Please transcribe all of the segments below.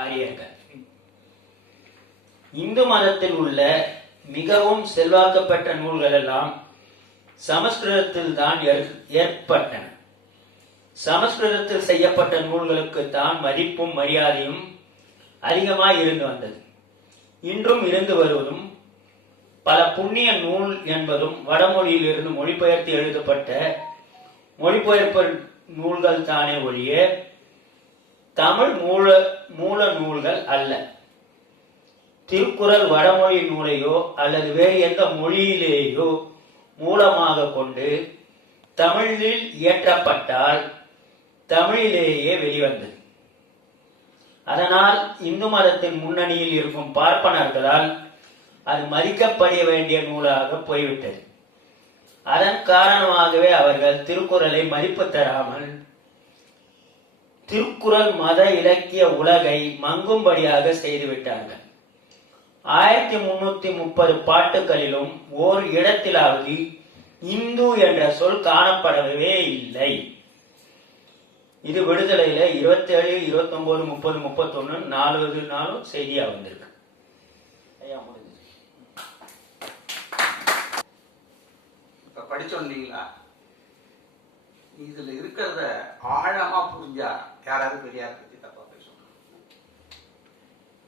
ஆரியர்கள். இந்து மதத்தில் உள்ள மிகவும் செல்வாக்கப்பட்ட நூல்கள் எல்லாம் சமஸ்கிருதத்தில் தான் ஏற்பட்டன. சமஸ்கிருதத்தில் செய்யப்பட்ட நூல்களுக்கு தான் மதிப்பும் மரியாதையும் அதிகமாய் இருந்து வந்தது. இன்றும் இருந்து வருவதும் பல புண்ணிய நூல் என்பதும் வடமொழியில் இருந்து மொழிபெயர்த்து எழுதப்பட்ட மொழிபெயர்ப்பு நூல்கள் தானே ஒழிய தமிழ் மூல நூல்கள் அல்ல. திருக்குறள் வடமொழி நூலையோ அல்லது வேறு எந்த மொழியிலேயோ மூலமாக கொண்டு தமிழில் இயற்றப்பட்டால் தமிழிலேயே வெளிவந்தது. அதனால் இந்து மதத்தின் முன்னணியில் இருக்கும் பார்ப்பனர்களால் அது மதிக்கப்பட வேண்டிய நூலாக போய்விட்டது. அதன் காரணமாகவே அவர்கள் திருக்குறளை மதிப்பு தராமல் திருக்குறள் மத இலக்கிய உலகை மங்கும்படியாக செய்துவிட்டார்கள். 1330 பாட்டுகளிலும் ஓர் இடத்திலாவது இந்து என்ற சொல் காணப்படவே இல்லை. இது விடுதலையில 27, 29, 30, 31 4 நாளும் செய்தியா வந்திருக்கு. இப்ப படிச்சோன்னீங்களா? இதுல இருக்கிறத ஆழமா புரிஞ்சா யாராவது பெரியார் பத்தி தப்பா பேசணும்.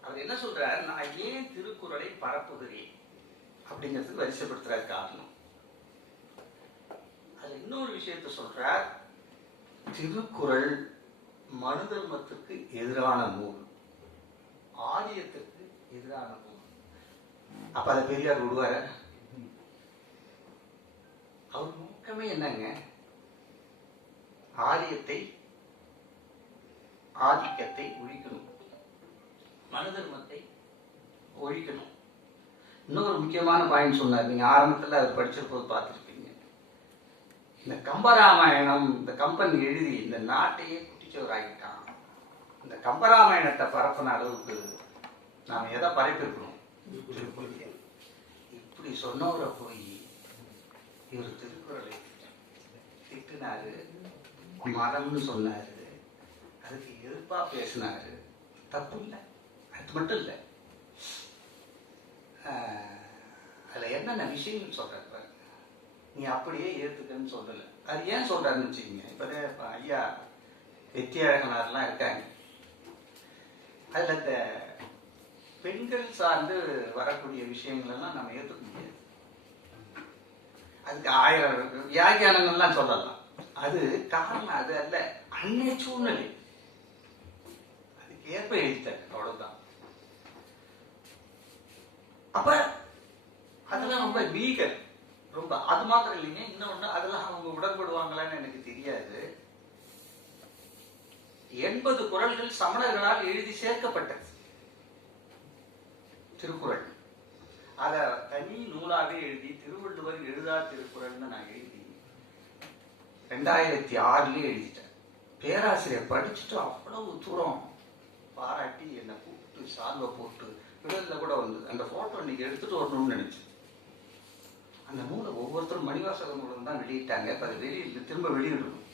அவர் என்ன சொல்றார், நான் ஏன் திருக்குறளை பரப்புகிறேன் அப்படிங்கிறதுக்கு வரிசைப்படுத்துற காரணம். அது இன்னொரு விஷயத்த சொல்றார், திருக்குறள் மனு தர்மத்துக்கு எதிரான நூல், ஆரியத்துக்கு எதிரான நூல். அப்ப அதை பெரியார் விடுவார? அவர் நோக்கமே என்னங்க? ஆதிக்கத்தை ஒழிக்கணும், மனு தர்மத்தை ஒழிக்கணும். இன்னொரு முக்கியமான பாயிண்ட் சொன்னார். நீங்க ஆரம்பத்தில் அவர் படிச்சிருப்போது பார்த்துருப்பீங்க. இந்த கம்பராமாயணம் இந்த கம்பன் எழுதி இந்த நாட்டையே குட்டிச்சவராகிட்டான். இந்த கம்பராமாயணத்தை பரப்பின அளவுக்கு நாம எதை பரப்பிருக்கணும்? இப்படி சொன்னவரை போய் இவர் திருக்குறளை திட்டினாரு, மதம்னு சொன்னாரு, அதுக்கு எதிர்ப்பா பேசினாரு. தப்பு இல்லை, அது மட்டும் இல்லை. அதுல என்னென்ன விஷயங்கள் சொல்றாரு பாருங்க. நீ அப்படியே ஏத்துக்கன்னு சொல்லல. அது ஏன் சொல்றாருன்னு வச்சுக்கீங்க. இப்பதான் ஐயா வெற்றியழகனார்லாம் இருக்காங்க. அதுல இந்த பெண்கள் சார்ந்து வரக்கூடிய விஷயங்கள் எல்லாம் நம்ம ஏத்துக்க முடியாது. அதுக்கு 1000 வியாக்கியானங்கள்லாம் சொல்லலாம். அது காரணம் அது அல்ல, அன்னைய சூழ்நிலை அதுக்கு ஏற்ப எழுதிட்டாங்க, அவ்வளவுதான். அப்ப அதெல்லாம் ரொம்ப லீகல், ரொம்ப. அது மாத்திரம் இல்லைங்க, இன்னொன்னு அதெல்லாம் அவங்க உடன்படுவாங்களான்னு எனக்கு தெரியாது. 80 குறள்கள் சமணர்களால் எழுதி சேர்க்கப்பட்டது திருக்குறள். அத தனி நூலாவே எழுதி திருவள்ளுவர் எழுதா திருக்குறள்னு நான் எழுதி 2006 எழுதிட்டேன். பேராசிரியர் படிச்சுட்டு அவ்வளவு தூரம் பாராட்டி என்னை கூப்பிட்டு சால்வை போட்டு விடல கூட வந்தது. அந்த போட்டோ இன்னைக்கு எடுத்துட்டு வரணும்னு நினைச்சேன். அந்த நூலை ஒவ்வொருத்தரும் மணிவாசகம் மூலம் தான் வெளியிட்டாங்க. அது வெளியில திரும்ப வெளியிடணும்.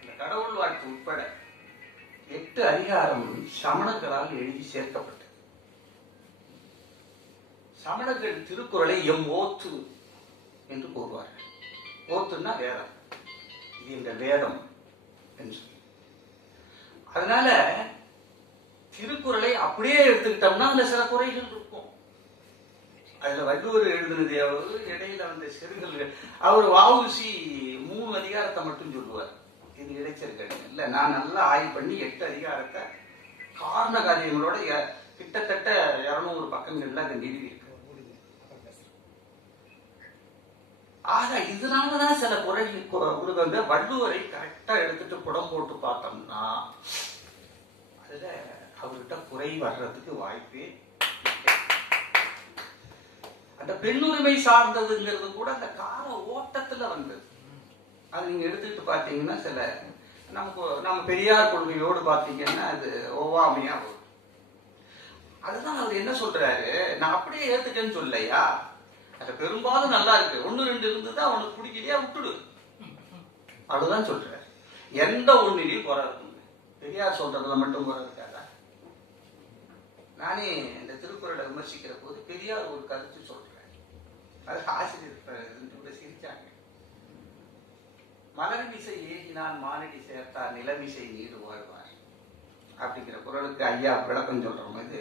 இந்த கடவுள் வாழ்த்து உட்பட 8 அதிகாரம் சமணர்களால் எழுதி சேர்க்கப்பட்டது. சமணர்கள் திருக்குறளை எம் ஓத்து என்று கூறுவார்கள். ஓத்துன்னா வேதம், இது இந்த வேதம் என்று சொல்லி. அதனால திருக்குறளை அப்படியே எடுத்துக்கிட்டோம்னா அதுல சில குறைகள் இருக்கும். அதுல வள்ளுவர் எழுதுனதையாவது இடையில வந்த சிறுகள், அவர் வஉசி 3 அதிகாரத்தை மட்டும் சொல்லுவார். இது இடைச்சர்கள் இல்ல, நான் நல்லா ஆய்வு பண்ணி 8 அதிகாரத்தை காரண காரியங்களோட கிட்டத்தட்ட 200 பக்கங்கள்ல அதை நிறுவி இருக்கு. ஆக இதனாலதான் சில குறைகள் வள்ளுவரை கரெக்டா எடுத்துட்டு புடம் போட்டு பார்த்தோம்னா அதுல அவர்கிட்ட குறை வர்றதுக்கு வாய்ப்பே. அந்த பெண்ணுரிமை சார்ந்ததுங்கிறது கூட அந்த கால ஓட்டத்துல வந்தது. அது நீங்க எடுத்துக்கிட்டு பாத்தீங்கன்னா சில நம்ம பெரியார் கொள்கையோடு பாத்தீங்கன்னா அது ஒவ்வாமையா வரும். அதுதான் அவர் என்ன சொல்றாரு, நான் அப்படியே ஏத்துட்டேன்னு சொல்லையா, அது பெரும்பாலும் நல்லா இருக்கு, 1, 2 இருந்துதான் அவனுக்கு பிடிக்கலையா விட்டுடு, அவ்வளவுதான் சொல்றாரு. எந்த ஒன்றிலையும் குறை இருக்கும். பெரியார் சொல்றதுல மட்டும் போறதுக்காக நானே இந்த திருக்குறளை விமர்சிக்கிற போது பெரியார் ஒரு கருத்து சொல்றேன். அது ஆசிரியர் கூட சிரிச்சாங்க. மலர்மிசை ஏகினான் மானடி சேர்த்தார் நிலமிசை நீடு வாழ்வார் அப்படிங்கிற குறளுக்கு ஐயா விளக்கம் சொல்ற போது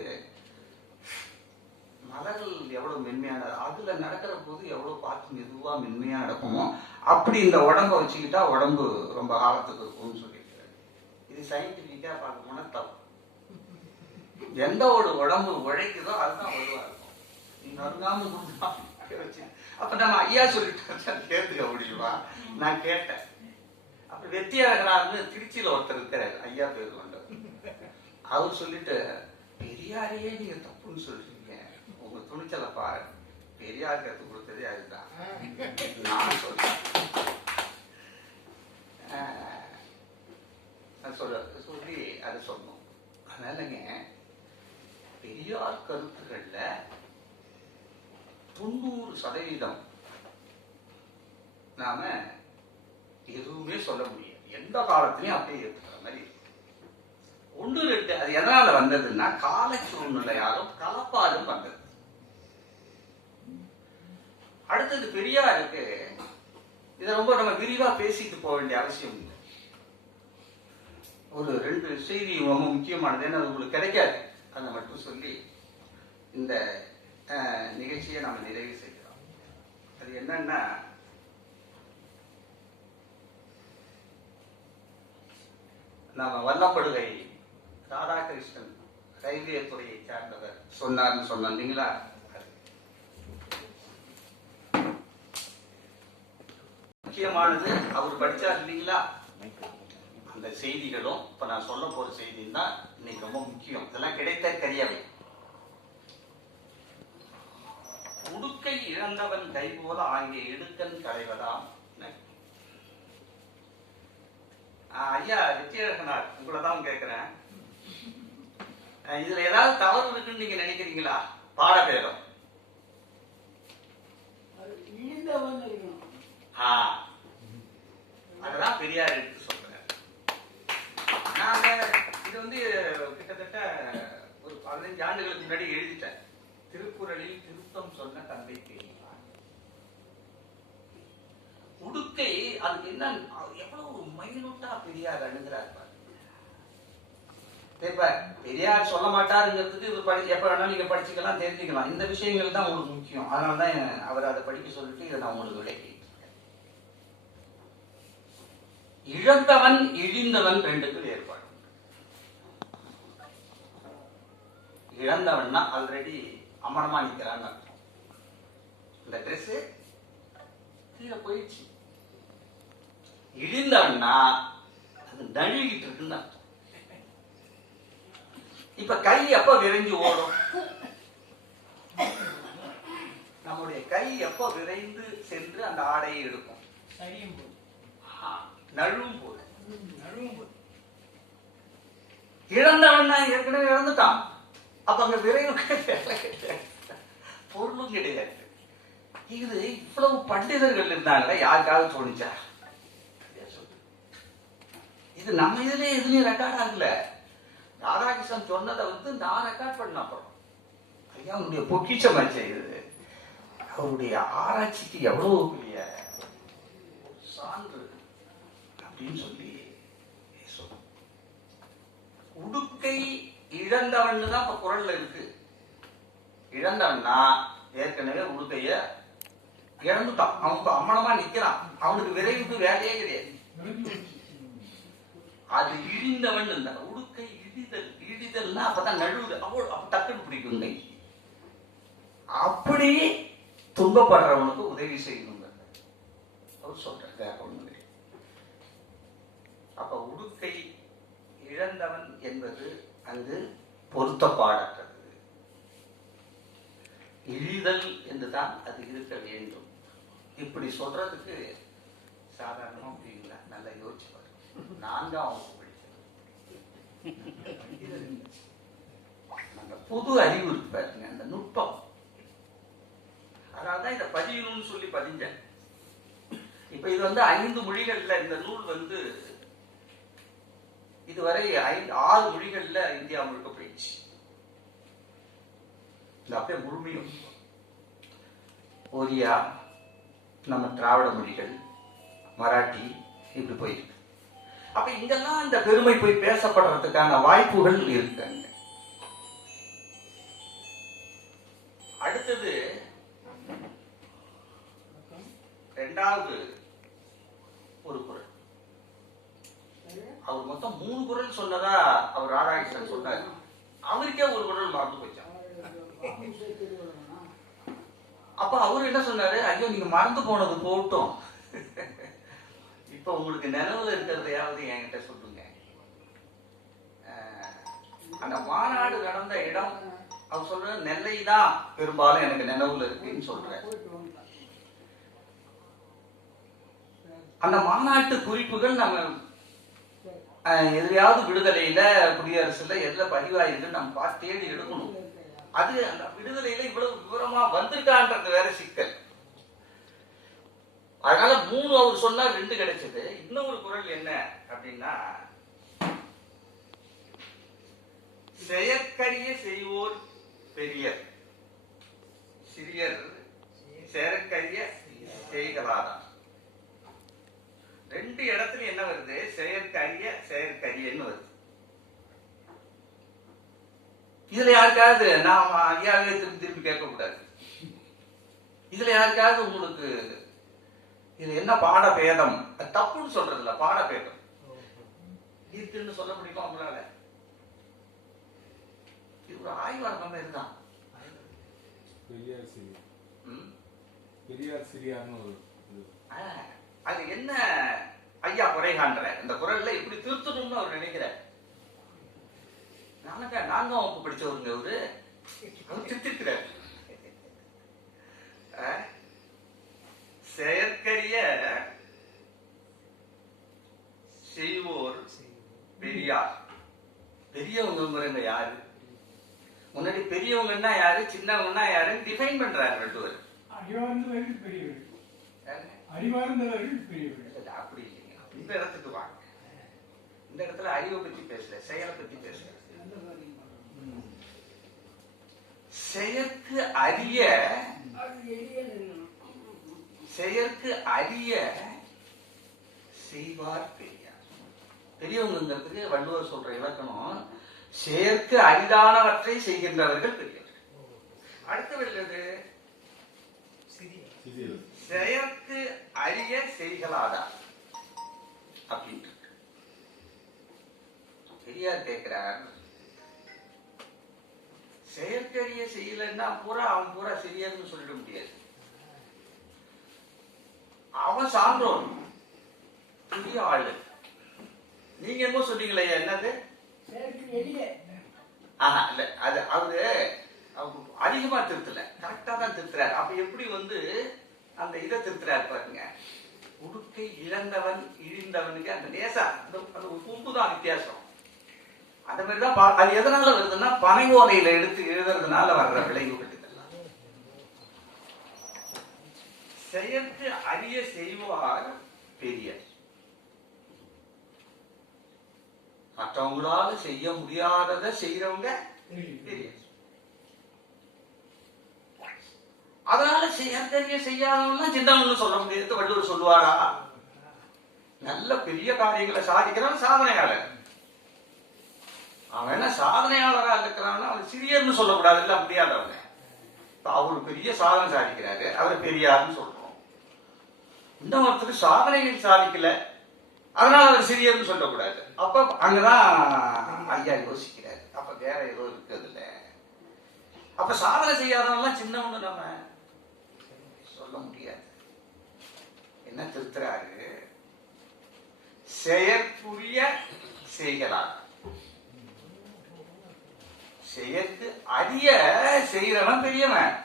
மலர்கள் எவ்வளவு மென்மையானது, அதுல நடக்கிற போது எவ்வளவு பார்த்து மெதுவா மென்மையா நடக்குமோ அப்படி இந்த உடம்ப வச்சுக்கிட்டா உடம்பு ரொம்ப காலத்துக்கு இருக்கும்னு சொல்லியிருக்கிறாரு. இது சயின்டிபிக்கா பார்க்க போனா தப்பு. எந்த ஒரு உடம்பு உழைக்குதோ அதுதான் வலுவா இருக்கும். நீ நறுங்காம வச்சு அப்ப நம்ம ஐயா சொல்லிட்டு கேட்டுக்க முடியுமா? நான் கேட்டேன். அப்ப வெத்தியாகிறார்னு திருச்சியில ஒருத்தர் இருக்கிறாரு, ஐயா பேர் கொண்டவர். அவர் சொல்லிட்டு பெரியாரையே நீங்க தப்புன்னு சொல்றீங்க, உங்க துணிச்சலை பாரு, பெரியார் கத்து கொடுத்ததே அதுதான் நான் சொல்றேன் சொல்லி அதை சொன்னோம். அதனாலங்க பெரியார் கருத்துக்கள்ல 90% நாம எதுவுமே சொல்ல முடியாது. எந்த காலத்திலையும் அப்படியே ஏற்றுக்கிற மாதிரி ஒன்று ரெண்டு அது எதனால வந்ததுன்னா கால சூழ்நிலையாலும் கலப்பாலும் வந்தது. அடுத்தது பெரியாருக்கு இதை ரொம்ப நம்ம விரிவா பேசிட்டு போக வேண்டிய அவசியம் இல்லை. ஒரு 2 செய்தி ரொம்ப முக்கியமானது, ஏன்னா உங்களுக்கு கிடைக்காது, அதை மட்டும் சொல்லி இந்த நிகழ்ச்சியை நம்ம நிறைவு செய்கிறோம். அது என்னன்னா, நாம வல்லப்படுகை ராதாகிருஷ்ணன் ரயில்வே துறையை சார்ந்தவர் சொன்னார்னு சொன்னோம் இல்லைங்களா? முக்கியமானது அவர் படிச்சார் இல்லைங்களா? அந்த செய்திகளும் இப்ப நான் சொல்ல போற செய்தி தான் இன்னைக்கு ரொம்ப முக்கியம். இதெல்லாம் கிடைத்த கரியவை. உடுக்கை இழந்தவன் கை போல ஆங்கே இடுக்கன் களைவதாம். ஐயா வெற்றியழகனார், உங்களைதான் கேட்கிறேன், இதுல ஏதாவது தவறு இருக்குன்னு நீங்க நினைக்கிறீங்களா? பாடபேதம் அதுதான் பெரியார் எடுத்து சொல்றேன். நாங்க இது வந்து கிட்டத்தட்ட ஒரு 15 ஆண்டுகளுக்கு முன்னாடி எழுதிட்டேன். திருக்குறளில் திருத்தம் சொன்ன தந்தை பெரியார். உடுக்கை அதுக்கு என்ன எவ்வளவு மைனூட்டா பெரியார் அணுகிறார். இப்ப பெரியார் சொல்ல மாட்டாருங்கிறதுக்கு இது எப்ப வேணாலும் நீங்க படிச்சுக்கலாம், தெரிஞ்சுக்கலாம். இந்த விஷயங்கள் தான் உங்களுக்கு முக்கியம். அதனாலதான் அவர் அதை படிக்க சொல்லிட்டு இதை நான் உங்களுக்கு விளக்கி. இழந்தவன் இழிந்தவன் 2க்கு ஏற்பாடு. இழந்தவன்னா ஆல்ரெடி அமரமா நிக்கிறான்னு அர்த்தம். இந்த ட்ரெஸ் கீழே போயிடுச்சு. இழிந்தவன்னா அது நழுவிட்டு இருக்குன்னு அர்த்தம். இப்ப கை எப்ப விரைஞ்சு ஓடும்? நம்முடைய கை எப்ப விரைந்து சென்று அந்த ஆடையை எடுக்கும்? நழுவும் போது. இழந்தவன் ஏற்கனவே இழந்துட்டான். அப்ப அங்க விரைவு பொருளும் கிடையாது. இது இவ்வளவு பண்டிதர்கள் இருந்தாங்க, யாருக்காவது தோணிச்சா? இது நம்ம இதுல எதுலயும் ரெக்கார்ட் ஆகல. ராதாகிருஷ்ணன் சொன்னதை வந்து நான் ரெக்கார்ட் பண்ண அப்புறம் ஐயா அவனுடைய பொக்கிஷமாச்சு. இது அவருடைய ஆராய்ச்சிக்கு எவ்வளவு பெரிய சான்று அப்படின்னு சொல்லி சொல்லும். உடுக்கை இழந்தவன் தான் இப்ப குரல்ல இருக்கு. இழந்தவன்னா ஏற்கனவே உடுக்கைய இழந்துட்டான். அவன் அம்மனமா நிக்கிறான். அவனுக்கு விரைவுக்கு வேலையே கிடையாது. அது இழிந்தவன் இருந்தா உடுக்கை இழிதல். இழிதல்னா அப்பதான் நழுவுது. அப்ப டக்குன்னு பிடிக்கும் கை. அப்படி துன்பப்படுறவனுக்கு உதவி செய்யணும் அவர் சொல்ற. அப்ப உடுக்கை இழந்தவன் என்பது அங்கு பொருத்தப்பாடற்றது. இழிதல் என்றுதான் அது இருக்க வேண்டும். இப்படி சொல்றதுக்கு சாதாரணமா புரியுங்களா? நல்லா யோசிச்சு பாருங்க. 4ஆம் வகுப்பு படிச்சது அந்த பொது அறிவு இருக்கு பாருங்க, அந்த நுட்பம். அதனாலதான் இதை பதியணும்னு சொல்லி பதிஞ்சேன். இப்ப இது வந்து 5 மொழிகள்ல இந்த நூல் வந்து இதுவரை 6 மொழிகள்ல இந்தியா முழுக்க போயிடுச்சு. இது அப்படியே முழுமையும் ஒரியா, நம்ம திராவிட மொழிகள், மராட்டி இப்படி போயிருக்கு. அப்ப இங்கெல்லாம் இந்த பெருமை போய் பேசப்படுறதுக்கான வாய்ப்புகள் இருக்காங்க. அடுத்தது 2வது ஒரு குறள். அவர் மொத்தம் 3 குறள் சொன்னதா அவர் ராதாகிருஷ்ணன் சொன்னார். அவருக்கே ஒரு குறள் மறந்து போச்சான். அப்ப அவரு என்ன சொன்னாரு, ஐயோ நீங்க மறந்து போனது போட்டும், இப்ப உங்களுக்கு நினைவுல இருக்கிறதையாவது என்கிட்ட சொல்லுங்க. அந்த மாநாடு நடந்த இடம் அவர் சொல்ற நெல்லை தான் பெரும்பாலும் எனக்கு நினைவுல இருக்குன்னு சொல்ற. அந்த மாநாட்டு குறிப்புகள் நம்ம எதிரையாவது விடுதலையில, குடியரசுல எதுல பதிவாயிருக்கு நம்ம பார்த்து தேடி எடுக்கணும். அது அந்த விடுதலையில இவ்வளவு விவரமா வந்திருக்கான்றது வேற சிக்கல். அதனால 3 அவர் சொன்னா 2 கிடைச்சது. இன்னொரு குறள் என்ன அப்படின்னா, செயற்கரிய செய்வோர் பெரியர், சிறியர் செயற்கரிய செய்களாதான். 2 இடத்துல என்ன வருது, செயற்கரிய செயற்கரியன்னு வருது. இதுல யாருக்காவது நாம ஐயாவே திருப்பி கேட்க கூடாது. இதுல யாருக்காவது உங்களுக்கு இது என்ன பாட பேதம், தப்புன்னு சொல்றது இல்ல, பாட பேதம் இருக்குன்னு சொல்ல முடியுமா உங்களால? இது ஒரு ஆய்வாளர் இருந்தான். பெரியார் சிறியார்னு அது என்ன ஐயா குறை காண்ற இந்த குரல்ல எப்படி திருத்தணும்னு அவர் நினைக்கிறார். 4ஆம் வகுப்பு படிச்சவருங்க அவரு, அவர் திருத்திருக்கிறார். செயற்கரிய செய்வோர் பெரியார். பெரியவங்க யாரு? முன்னாடி பெரியவங்கன்னா யாரு, சின்னவங்கன்னா யாருன்னு டிஃபைன் பண்றாரு வள்ளுவர். அப்படி இல்லைங்க. இந்த இடத்துக்கு வாங்க. இந்த இடத்துல அறிவை பத்தி பேசல, செயலை பத்தி பேசல. செயற்கு அரிய செய்வார் பெரியார். பெரியவங்கிறதுக்கு வள்ளுவர் சொல்ற இலக்கணம், செயற்கு அரிதானவற்றை செய்கின்றவர்கள் பெரியவர்கள். அடுத்து வருகிறது செயற்கு அரிய செய்களாதா அப்படின்ட்டு. பெரியார் கேட்கிறார், செயற்கரிய செய்யலன்னா அவன் பூரா சிறியர்னு சொல்லிட முடியாது. அவன் சான்றோன், பெரிய ஆளு. நீங்க என்ன சொன்னீங்களே, என்னது? இல்ல, அது அவரு அதிகமா திருத்தல, கரெக்டா தான் திருத்துறாரு. அப்ப எப்படி அந்த இதை திருத்துறாரு பாருங்க. உடுக்கை இழந்தவன் இழிந்தவனுக்கு அந்த நேசா அந்த ஒரு கும்பு தான் வித்தியாசம். அந்த மாதிரிதான் அது எதனால வருதுன்னா, பனை ஓலையில எடுத்து எழுதுறதுனால வர்ற விளைவுகள் இதெல்லாம். செயற்கு அரிய செய்வார் பெரியர். மற்றவங்களால செய்ய முடியாததை செய்யறவங்க பெரியர். அதனால செயற்கரிய செய்யாதவங்க சின்னவங்க சொல்ல முடியாது. வள்ளுவர் சொல்லுவாரா? நல்ல பெரிய காரியங்களை சாதிக்கிறான் சாதனையாளர். அவன் என்ன சாதனையாளரா இருக்கிறான்னா அவன் சிறியர்னு சொல்லக்கூடாது, இல்ல முடியாதவங்க. அவரு பெரிய சாதனை சாதிக்கிறாரு, அவர் பெரியார்னு சொல்றோம். இன்னொருத்தர் சாதனைகள் சாதிக்கல, அதனால அவர் சிறியர்னு சொல்லக்கூடாது. அப்ப அங்கதான் ஐயா யோசிக்கிறாரு. அப்ப வேற ஏதோ இருக்குது இல்ல. அப்ப சாதனை செய்யாதவெல்லாம் சின்னவங்க நம்ம சொல்ல முடியாது. என்ன திருத்துறாரு? செயற்குரிய செய்கிறார். செயற்கு அரிய செய்யறவன் பெரியவன்,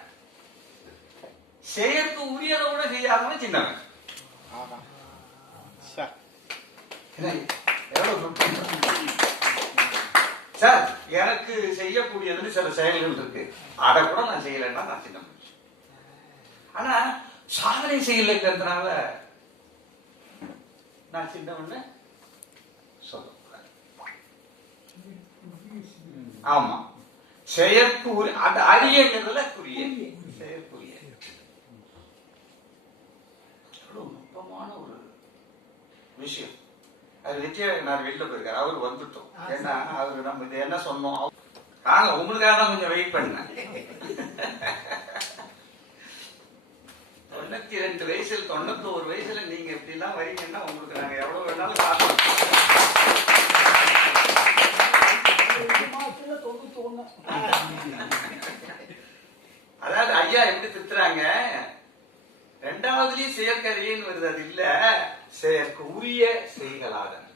செயற்கு உரியதை கூட செய்யாதவன் சின்னவன். சார், எனக்கு செய்யக்கூடியதுன்னு சில செயல்கள் இருக்கு, அதை கூட நான் செய்யலைன்னா நான் சின்னவன். ஆனா சாதனை செய்யலைங்கிறதுனால நான் சின்னவன்னு சொல்லக்கூடாது. ஆமா, செயற்குரிய அந்த அரியங்கிறதுல குறிய செயற்குரிய. எவ்வளவு நுட்பமான ஒரு விஷயம். அது விஜயநாத் வெளில போயிருக்காரு, அவரு வந்துட்டோம். ஏன்னா அவரு நம்ம இது என்ன சொன்னோம், நாங்க உங்களுக்காக தான் கொஞ்சம் வெயிட் பண்ணேன். 92 வயசுல 91 வயசுல நீங்க இப்படி எல்லாம் வரீங்கன்னா உங்களுக்கு நாங்க எவ்வளவு வேணாலும் காரணம். அதாவது ஐயா எப்படி திட்டுறாங்க, ரெண்டாவதுலயும் செயற்கரியன்னு வருது. அது இல்ல, செயற்கு உரிய செய்களாதன்.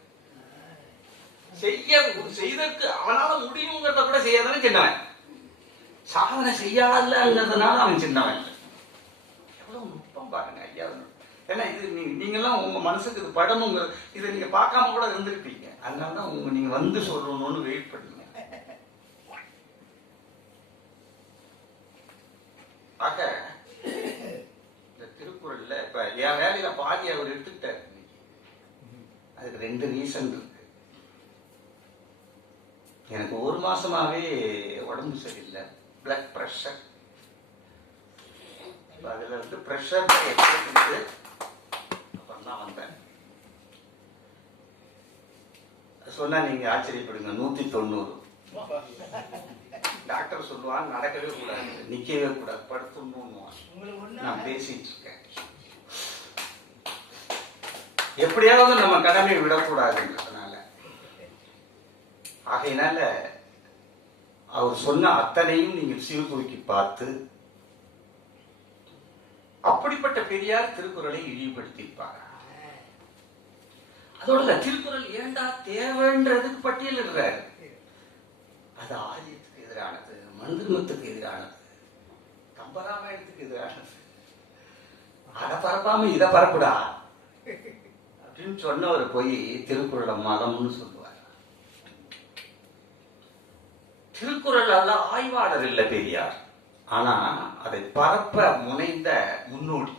செய்தற்கு அவனால முடியுங்கிறத கூட செய்யாதானே சின்னவன். சாதனை செய்யாதங்கிறதுனால அவன் சின்னவன். எவ்வளவு நுட்பம் பாருங்க ஐயா. ஏன்னா இது நீங்கெல்லாம் உங்க மனசுக்கு இது படணுங்க, இதை நீங்க பார்க்காம கூட இருந்திருப்பீங்க. அதனாலதான் நீங்க வந்து சொல்லணும்னு வெயிட் பண்ணுங்க. ஆக இந்த திருக்குறள்ல இப்ப என் வேலையில பாதி அவர் எடுத்துக்கிட்டாரு. அதுக்கு 2 ரீசன் இருக்கு. எனக்கு 1 மாசமாவே உடம்பு சரியில்லை, பிளட் பிரஷர். அதுல இருந்து பிரஷர் அப்புறம் தான் வந்தேன். சொன்னா நீங்க ஆச்சரியப்படுங்க, 190. டாக்டர் சொல்லுவான் நடக்கவே கூடாது, நிக்கவே கூடாது, படுத்துணும்னுவான். நான் பேசிட்டு இருக்கேன். எப்படியாவது நம்ம கடமை விடக்கூடாதுன்றதுனால, ஆகையினால அவர் சொன்ன அத்தனையும் நீங்கள் சீர்தூக்கி பார்த்து, அப்படிப்பட்ட பெரியார் திருக்குறளை இழிவுபடுத்தியிருப்பார். அதோட திருக்குறள் ஏண்டா தேவைன்றதுக்கு பட்டியல் இருக்கிறார். அது ஆரியத்துக்கு எதிரானது, மந்திரமத்துக்கு எதிரானது, கம்பராமாயணத்துக்கு எதிரானது. அதை பரப்பாம இதை பரப்புடா அப்படின்னு சொன்னவர் போய் திருக்குறளை மதம்னு சொல்லுவார். திருக்குறள் அல்ல ஆய்வாளர் இல்ல பெரியார், ஆனா அதை பரப்ப முனைந்த முன்னோடி.